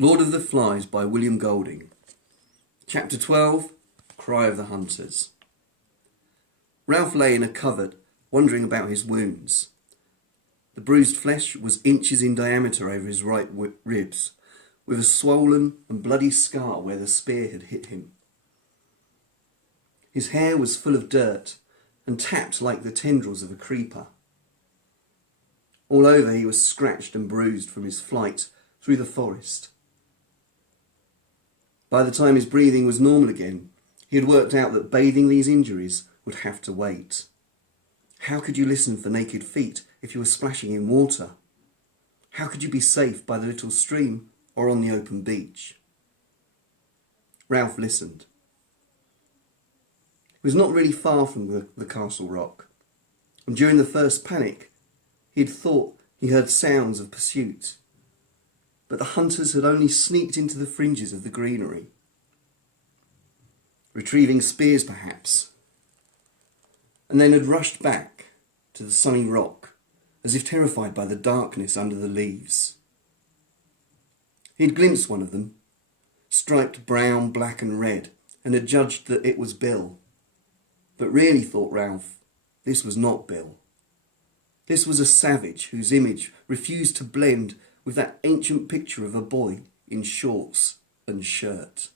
Lord of the Flies by William Golding. Chapter 12, Cry of the Hunters. Ralph lay in a covert, wondering about his wounds. The bruised flesh was inches in diameter over his right ribs, with a swollen and bloody scar where the spear had hit him. His hair was full of dirt and tapped like the tendrils of a creeper. All over he was scratched and bruised from his flight through the forest. By the time his breathing was normal again, he had worked out that bathing these injuries would have to wait. How could you listen for naked feet if you were splashing in water? How could you be safe by the little stream or on the open beach? Ralph listened. It was not really far from the castle rock, and during the first panic, he had thought he heard sounds of pursuit. But the hunters had only sneaked into the fringes of the greenery, retrieving spears perhaps, and then had rushed back to the sunny rock, as if terrified by the darkness under the leaves. He had glimpsed one of them, striped brown, black and red, and had judged that it was Bill. But really, thought Ralph, this was not Bill. This was a savage whose image refused to blend with that ancient picture of a boy in shorts and shirt.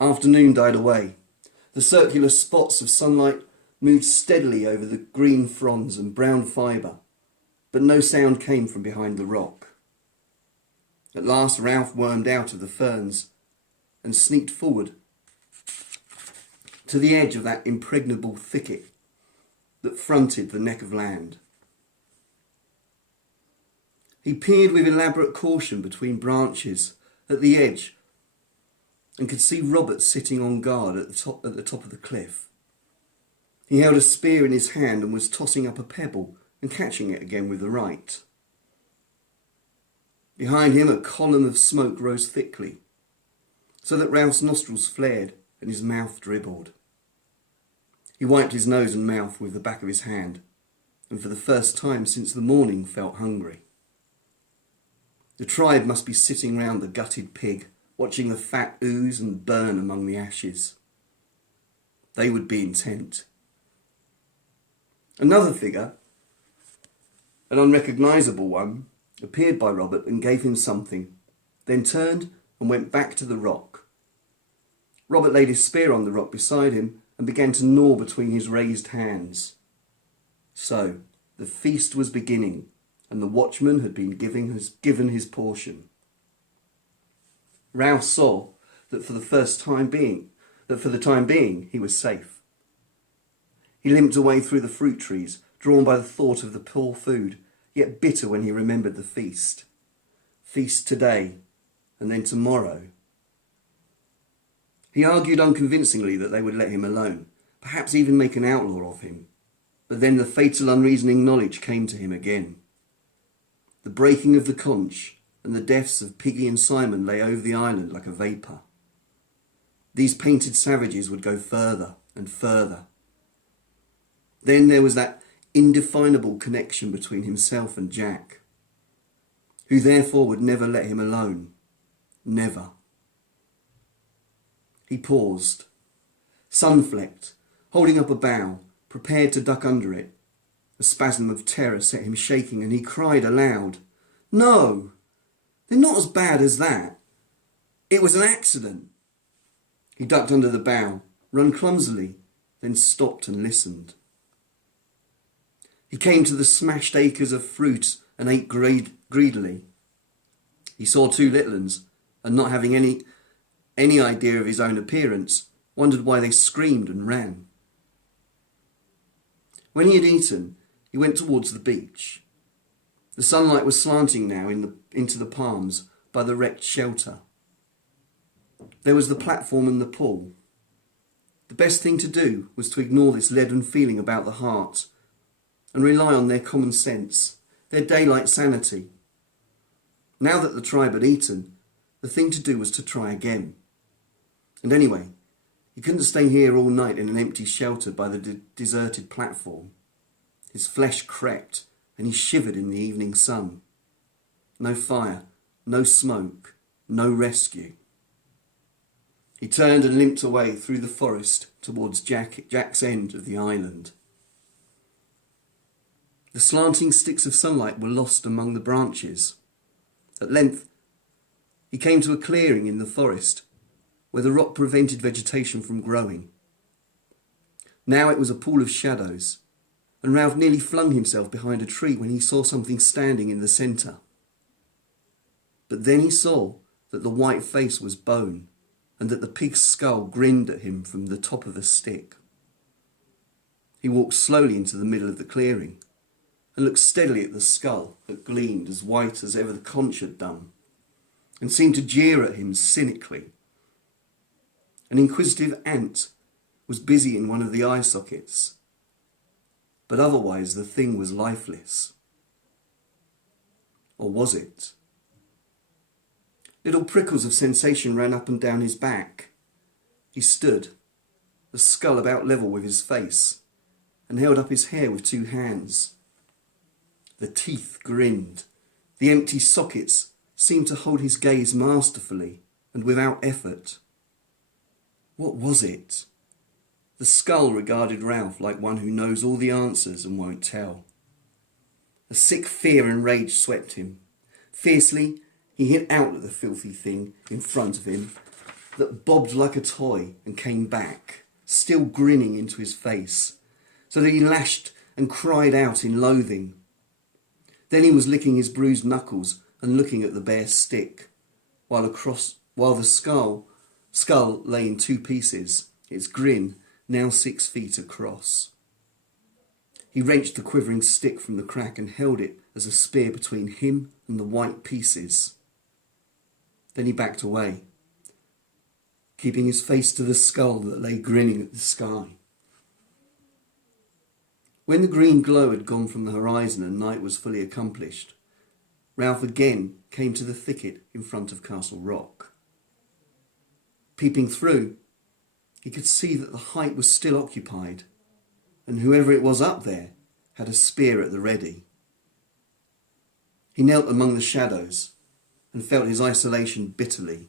Afternoon died away. The circular spots of sunlight moved steadily over the green fronds and brown fibre, but no sound came from behind the rock. At last Ralph wormed out of the ferns and sneaked forward to the edge of that impregnable thicket that fronted the neck of land. He peered with elaborate caution between branches at the edge and could see Robert sitting on guard at the top of the cliff. He held a spear in his hand and was tossing up a pebble and catching it again with the right. Behind him a column of smoke rose thickly, so that Ralph's nostrils flared and his mouth dribbled. He wiped his nose and mouth with the back of his hand, and for the first time since the morning felt hungry. The tribe must be sitting round the gutted pig, watching the fat ooze and burn among the ashes. They would be intent. Another figure, an unrecognisable one, appeared by Robert and gave him something, then turned and went back to the rock. Robert laid his spear on the rock beside him and began to gnaw between his raised hands. So, the feast was beginning, and the watchman had been given his portion. Ralph saw that for the time being he was safe. He limped away through the fruit trees, drawn by the thought of the poor food, yet bitter when he remembered the feast. Feast today, and then tomorrow. He argued unconvincingly that they would let him alone, perhaps even make an outlaw of him. But then the fatal unreasoning knowledge came to him again. The breaking of the conch and the deaths of Piggy and Simon lay over the island like a vapour. These painted savages would go further and further. Then there was that indefinable connection between himself and Jack, who therefore would never let him alone. Never. He paused, sun-flecked, holding up a bough, prepared to duck under it. A spasm of terror set him shaking, and he cried aloud, "No! They're not as bad as that. It was an accident." He ducked under the bough, ran clumsily, then stopped and listened. He came to the smashed acres of fruit and ate greedily. He saw two little uns, and not having any idea of his own appearance, wondered why they screamed and ran. When he had eaten, he went towards the beach. The sunlight was slanting now into the palms by the wrecked shelter. There was the platform and the pool. The best thing to do was to ignore this leaden feeling about the heart and rely on their common sense, their daylight sanity. Now that the tribe had eaten, the thing to do was to try again. And anyway, he couldn't stay here all night in an empty shelter by the deserted platform. His flesh crept, and he shivered in the evening sun. No fire, no smoke, no rescue. He turned and limped away through the forest towards Jack's end of the island. The slanting sticks of sunlight were lost among the branches. At length, he came to a clearing in the forest where the rock prevented vegetation from growing. Now it was a pool of shadows, and Ralph nearly flung himself behind a tree when he saw something standing in the centre. But then he saw that the white face was bone, and that the pig's skull grinned at him from the top of a stick. He walked slowly into the middle of the clearing, and looked steadily at the skull that gleamed as white as ever the conch had done, and seemed to jeer at him cynically. An inquisitive ant was busy in one of the eye sockets, but otherwise the thing was lifeless. Or was it? Little prickles of sensation ran up and down his back. He stood, the skull about level with his face, and held up his hair with two hands. The teeth grinned. The empty sockets seemed to hold his gaze masterfully and without effort. What was it? The skull regarded Ralph like one who knows all the answers and won't tell. A sick fear and rage swept him. Fiercely, he hit out at the filthy thing in front of him that bobbed like a toy and came back, still grinning into his face, so that he lashed and cried out in loathing. Then he was licking his bruised knuckles and looking at the bare stick, while the skull lay in two pieces, its grin now 6 feet across. He wrenched the quivering stick from the crack and held it as a spear between him and the white pieces. Then he backed away, keeping his face to the skull that lay grinning at the sky. When the green glow had gone from the horizon and night was fully accomplished, Ralph again came to the thicket in front of Castle Rock. Peeping through, he could see that the height was still occupied, and whoever it was up there had a spear at the ready. He knelt among the shadows and felt his isolation bitterly.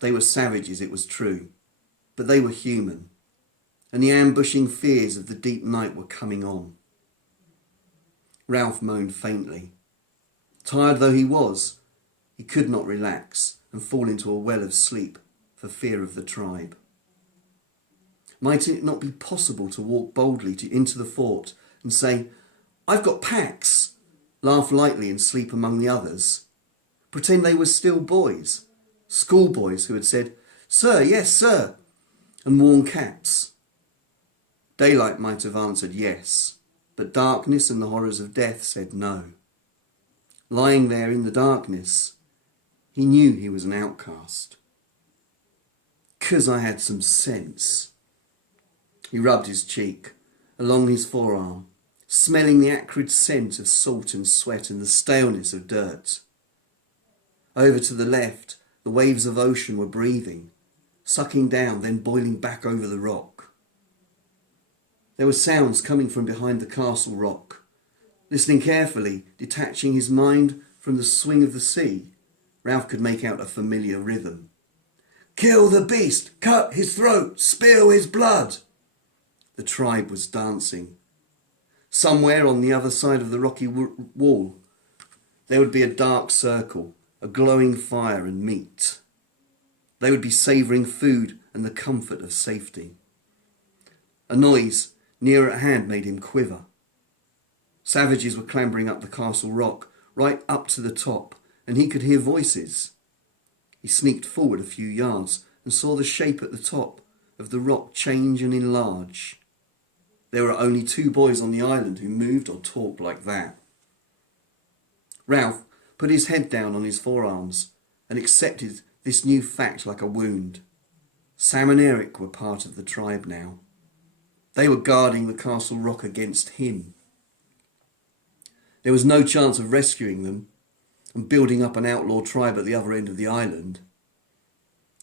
They were savages, it was true, but they were human, and the ambushing fears of the deep night were coming on. Ralph moaned faintly. Tired though he was, he could not relax and fall into a well of sleep for fear of the tribe. Might it not be possible to walk boldly into the fort and say, "I've got packs," laugh lightly and sleep among the others, pretend they were still boys, schoolboys who had said, "Sir, yes, sir," and worn caps? Daylight might have answered yes, but darkness and the horrors of death said no. Lying there in the darkness, he knew he was an outcast. "'Cause I had some sense." He rubbed his cheek, along his forearm, smelling the acrid scent of salt and sweat and the staleness of dirt. Over to the left, the waves of ocean were breathing, sucking down, then boiling back over the rock. There were sounds coming from behind the castle rock. Listening carefully, detaching his mind from the swing of the sea, Ralph could make out a familiar rhythm. "Kill the beast! Cut his throat! Spill his blood!" The tribe was dancing. Somewhere on the other side of the rocky wall, there would be a dark circle, a glowing fire and meat. They would be savouring food and the comfort of safety. A noise near at hand made him quiver. Savages were clambering up the castle rock, right up to the top, and he could hear voices. He sneaked forward a few yards and saw the shape at the top of the rock change and enlarge. There were only 2 boys on the island who moved or talked like that. Ralph put his head down on his forearms and accepted this new fact like a wound. Sam and Eric were part of the tribe now. They were guarding the castle rock against him. There was no chance of rescuing them and building up an outlaw tribe at the other end of the island.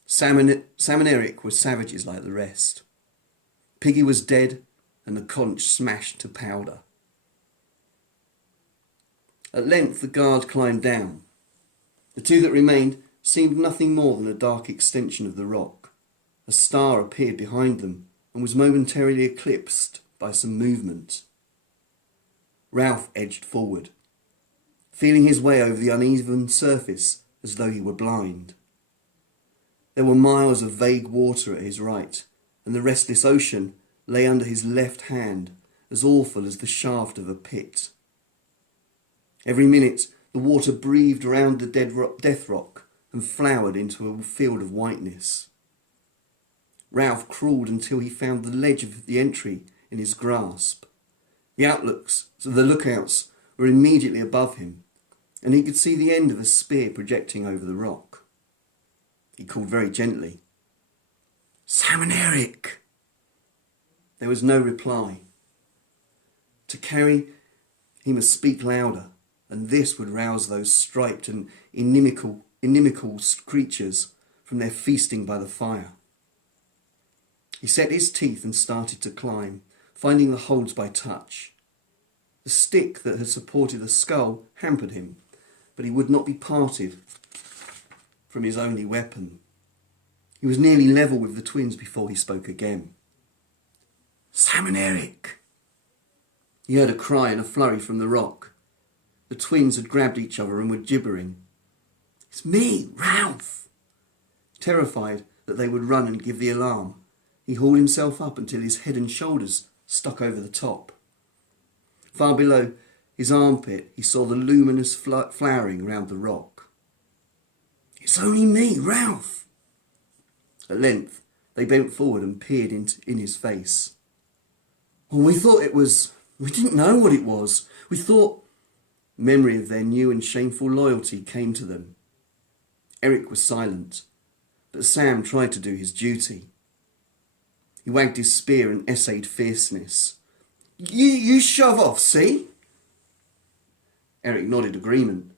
Sam and Eric were savages like the rest. Piggy was dead and the conch smashed to powder. At length the guard climbed down, The two that remained seemed nothing more than a dark extension of the rock. A star appeared behind them and was momentarily eclipsed by some movement. Ralph edged forward, feeling his way over the uneven surface as though he were blind. There were miles of vague water at his right, and the restless ocean lay under his left hand, as awful as the shaft of a pit. Every minute the water breathed around the death rock and flowered into a field of whiteness. Ralph crawled until he found the ledge of the entry in his grasp. The lookouts were immediately above him, and he could see the end of a spear projecting over the rock. He called very gently, "Sam and Eric!" There was no reply. To carry, he must speak louder, and this would rouse those striped and inimical creatures from their feasting by the fire. He set his teeth and started to climb, finding the holds by touch. The stick that had supported the skull hampered him, but he would not be parted from his only weapon. He was nearly level with the twins before he spoke again. "Sam and Eric!" He heard a cry and a flurry from the rock. The twins had grabbed each other and were gibbering. "It's me, Ralph!" Terrified that they would run and give the alarm, he hauled himself up until his head and shoulders stuck over the top. Far below his armpit, he saw the luminous flowering round the rock. "It's only me, Ralph!" At length, they bent forward and peered in his face. "Well, we didn't know what it was. We thought..." Memory of their new and shameful loyalty came to them. Eric was silent, but Sam tried to do his duty. He wagged his spear and essayed fierceness. You shove off, see?" Eric nodded agreement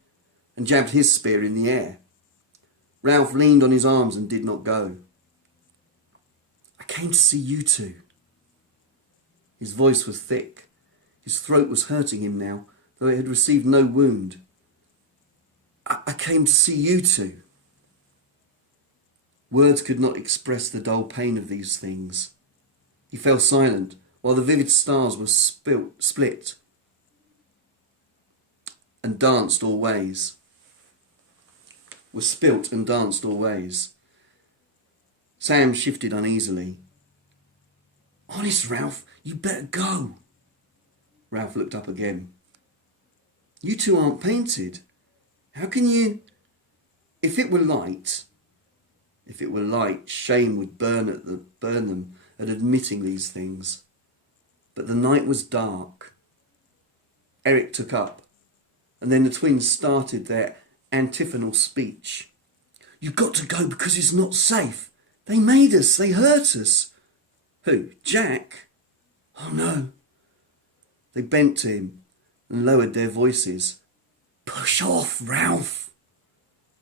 and jabbed his spear in the air. Ralph leaned on his arms and did not go. "I came to see you two." His voice was thick. His throat was hurting him now, though it had received no wound. I came to see you two." Words could not express the dull pain of these things. He fell silent while the vivid stars were split and danced all ways. Sam shifted uneasily. "Honest, Ralph, you better go." Ralph looked up again. "You two aren't painted. How can you..." If it were light, shame would burn them at admitting these things. But the night was dark. Eric took up, and then the twins started their antiphonal speech. "You've got to go because it's not safe. They made us. They hurt us." "Who? Jack?" "Oh no." They bent to him and lowered their voices. "Push off, Ralph.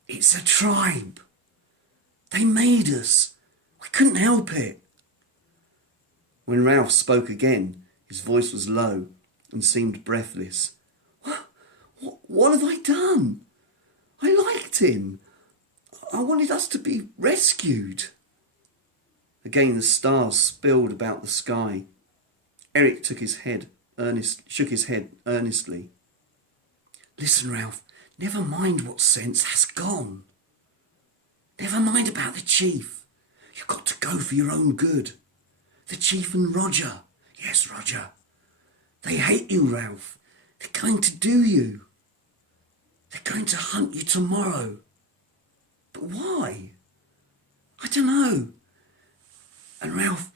It's a tribe. They made us. We couldn't help it." When Ralph spoke again, his voice was low and seemed breathless. What have I done? I liked him. I wanted us to be rescued." Again the stars spilled about the sky. Eric shook his head earnestly. "Listen, Ralph, never mind what sense has gone. Never mind about the chief. You've got to go for your own good. The chief and Roger. Yes, Roger. They hate you, Ralph. They're going to do you. They're going to hunt you tomorrow. But why? I don't know. And Ralph,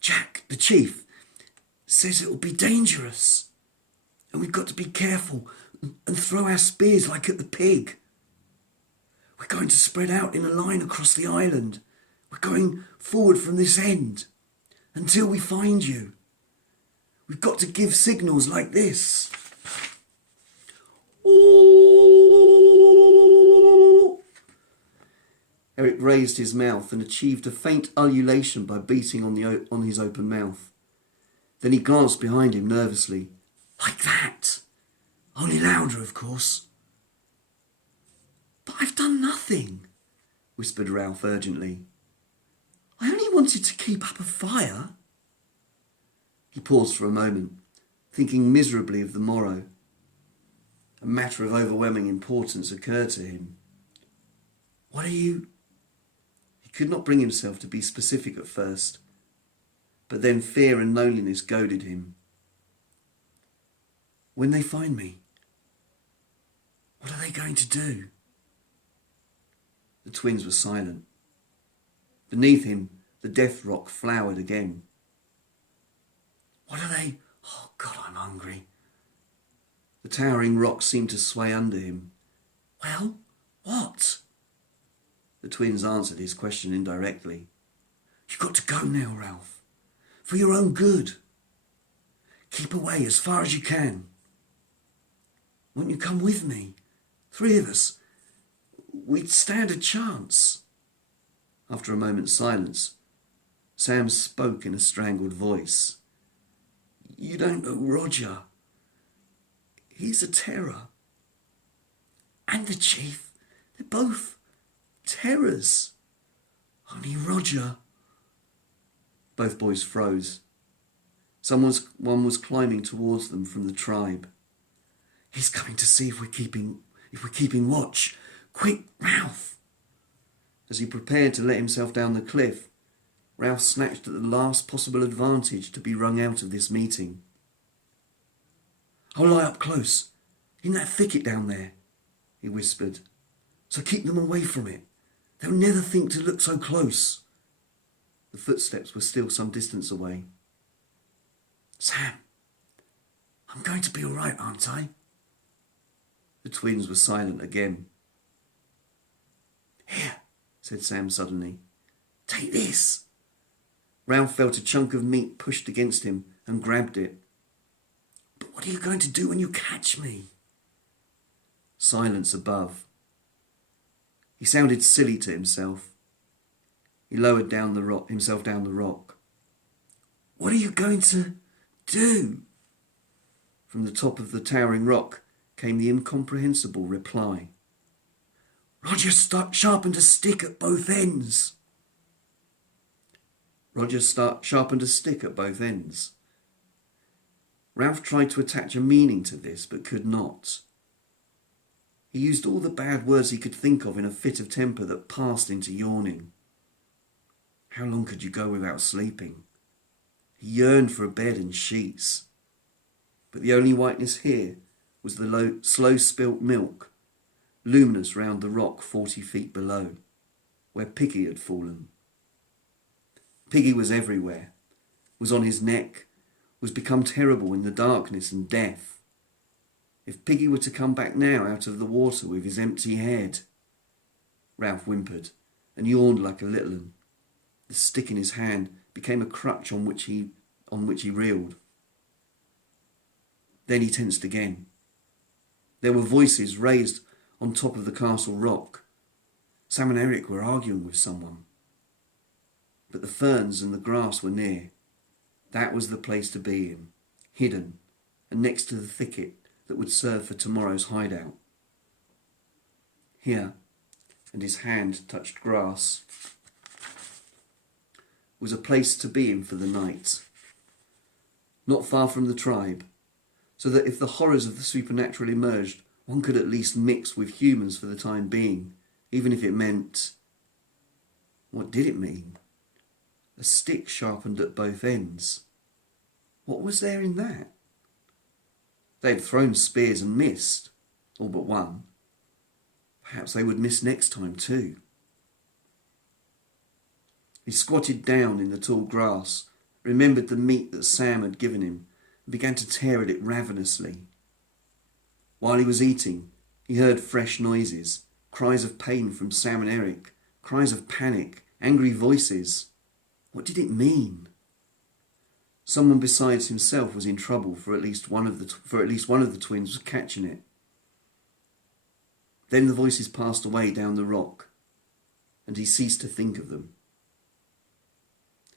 Jack, the chief, says it'll be dangerous. And we've got to be careful and throw our spears like at the pig. We're going to spread out in a line across the island. We're going forward from this end until we find you. We've got to give signals like this. Ooh. Eric raised his mouth and achieved a faint ululation by beating on his open mouth. Then he glanced behind him nervously. Like that. Only louder, of course. But I've done nothing, whispered Ralph urgently. I only wanted to keep up a fire. He paused for a moment, thinking miserably of the morrow. A matter of overwhelming importance occurred to him. What are you... He could not bring himself to be specific at first, but then fear and loneliness goaded him. When they find me, what are they going to do? The twins were silent. Beneath him, the death rock flowered again. What are they... Oh, God, I'm hungry. The towering rock seemed to sway under him. Well, what? The twins answered his question indirectly. You've got to go now, Ralph. For your own good. Keep away as far as you can. Won't you come with me? 3 of us. We'd stand a chance. After a moment's silence, Sam spoke in a strangled voice. You don't know Roger. He's a terror. And the chief. They're both terrors. Only Roger... Both boys froze. One was climbing towards them from the tribe. He's coming to see if we're keeping watch. Quick, Ralph! As he prepared to let himself down the cliff, Ralph snatched at the last possible advantage to be wrung out of this meeting. I'll lie up close, in that thicket down there, he whispered. So keep them away from it. They'll never think to look so close. The footsteps were still some distance away. Sam, I'm going to be all right, aren't I? The twins were silent again. Here, said Sam suddenly. Take this. Ralph felt a chunk of meat pushed against him and grabbed it. But what are you going to do when you catch me? Silence above. He sounded silly to himself. He lowered himself down the rock. What are you going to do? From the top of the towering rock came the incomprehensible reply. Roger sharpened a stick at both ends. Roger sharpened a stick at both ends. Ralph tried to attach a meaning to this, but could not. He used all the bad words he could think of in a fit of temper that passed into yawning. How long could you go without sleeping? He yearned for a bed and sheets. But the only whiteness here was the slow spilt milk, luminous round the rock 40 feet below, where Piggy had fallen. Piggy was everywhere, was on his neck, was become terrible in the darkness and death. If Piggy were to come back now out of the water with his empty head... Ralph whimpered and yawned like a little one. The stick in his hand became a crutch on which he reeled. Then he tensed again. There were voices raised on top of the castle rock. Sam and Eric were arguing with someone. But the ferns and the grass were near. That was the place to be in, hidden, and next to the thicket that would serve for tomorrow's hideout. Here, and his hand touched grass, was a place to be in for the night. Not far from the tribe, so that if the horrors of the supernatural emerged, one could at least mix with humans for the time being, even if it meant... What did it mean? A stick sharpened at both ends. What was there in that? They had thrown spears and missed, all but one. Perhaps they would miss next time too. He squatted down in the tall grass, remembered the meat that Sam had given him, and began to tear at it ravenously. While he was eating, he heard fresh noises, cries of pain from Sam and Eric, cries of panic, angry voices. What did it mean? Someone besides himself was in trouble, for at least one of the twins was catching it. Then the voices passed away down the rock, and he ceased to think of them.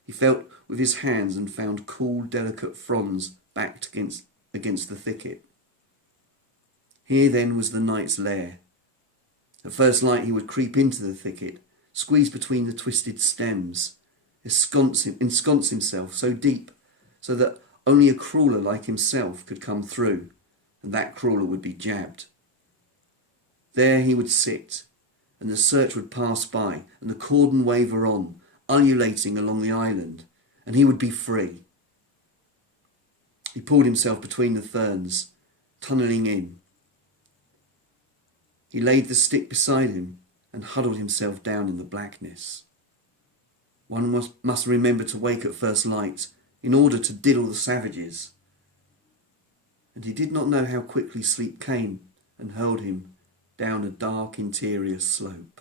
He felt with his hands and found cool, delicate fronds backed against the thicket. Here then was the knight's lair. At first light he would creep into the thicket, squeeze between the twisted stems, ensconce himself so deep so that only a crawler like himself could come through, and that crawler would be jabbed. There he would sit, and the search would pass by, and the cordon waver on, ululating along the island, and he would be free. He pulled himself between the ferns, tunnelling in. He laid the stick beside him and huddled himself down in the blackness. One must remember to wake at first light in order to diddle the savages. And he did not know how quickly sleep came and hurled him down a dark interior slope.